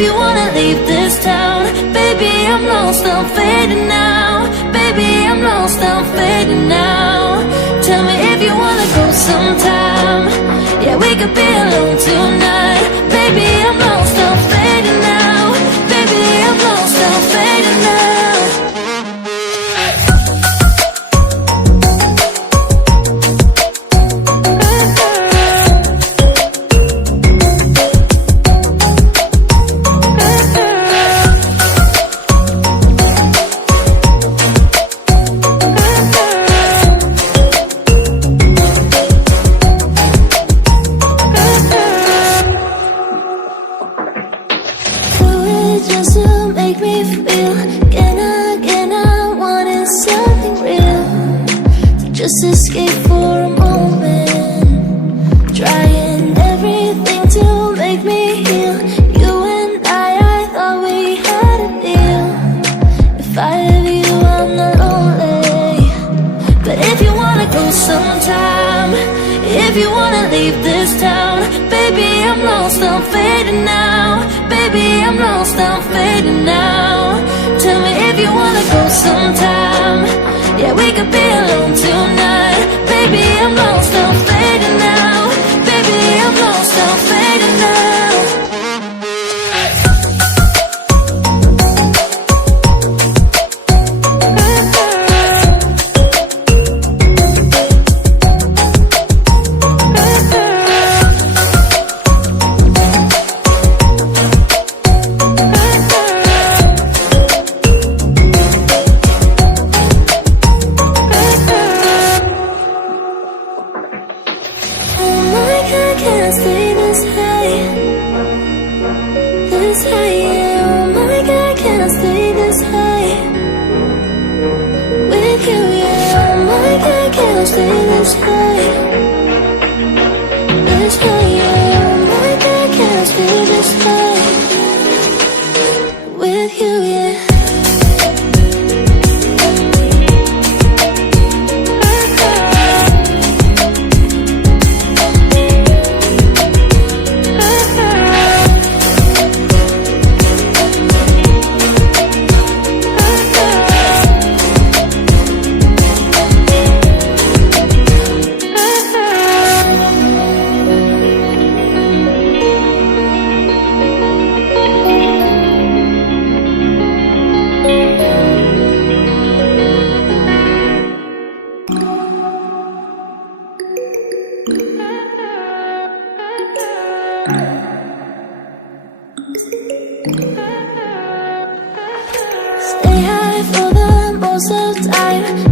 if you wanna leave this town. Baby, I'm lost, I'm fading now. Baby, I'm lost, I'm fading now. Tell me if you wanna go sometime. Yeah, we could be alone tonight. Baby, I'm lost, I'm fading now. Baby, I'm lost, I'm fading now. Just to make me feel again, I wanted something real to just escape for a moment, trying everything to make me heal. You and I thought we had a deal. If I have you, I'm not lonely. But if you wanna go sometime, if you wanna leave this town, baby, I'm lost, I'm fading now. Baby, I'm lost, I'm fading now. Tell me if you wanna go sometime. Yeah, we could be alone tonight. Baby, I'm lost, I'm fading now. Baby, I'm lost, I'm fading now. I can't stay this high, yeah. Oh my God, I can't stay this high with you, yeah. Oh my God, I can't stay this high, yeah. Oh my God, I can't stay this high with you, yeah. Stay high for the most of the time.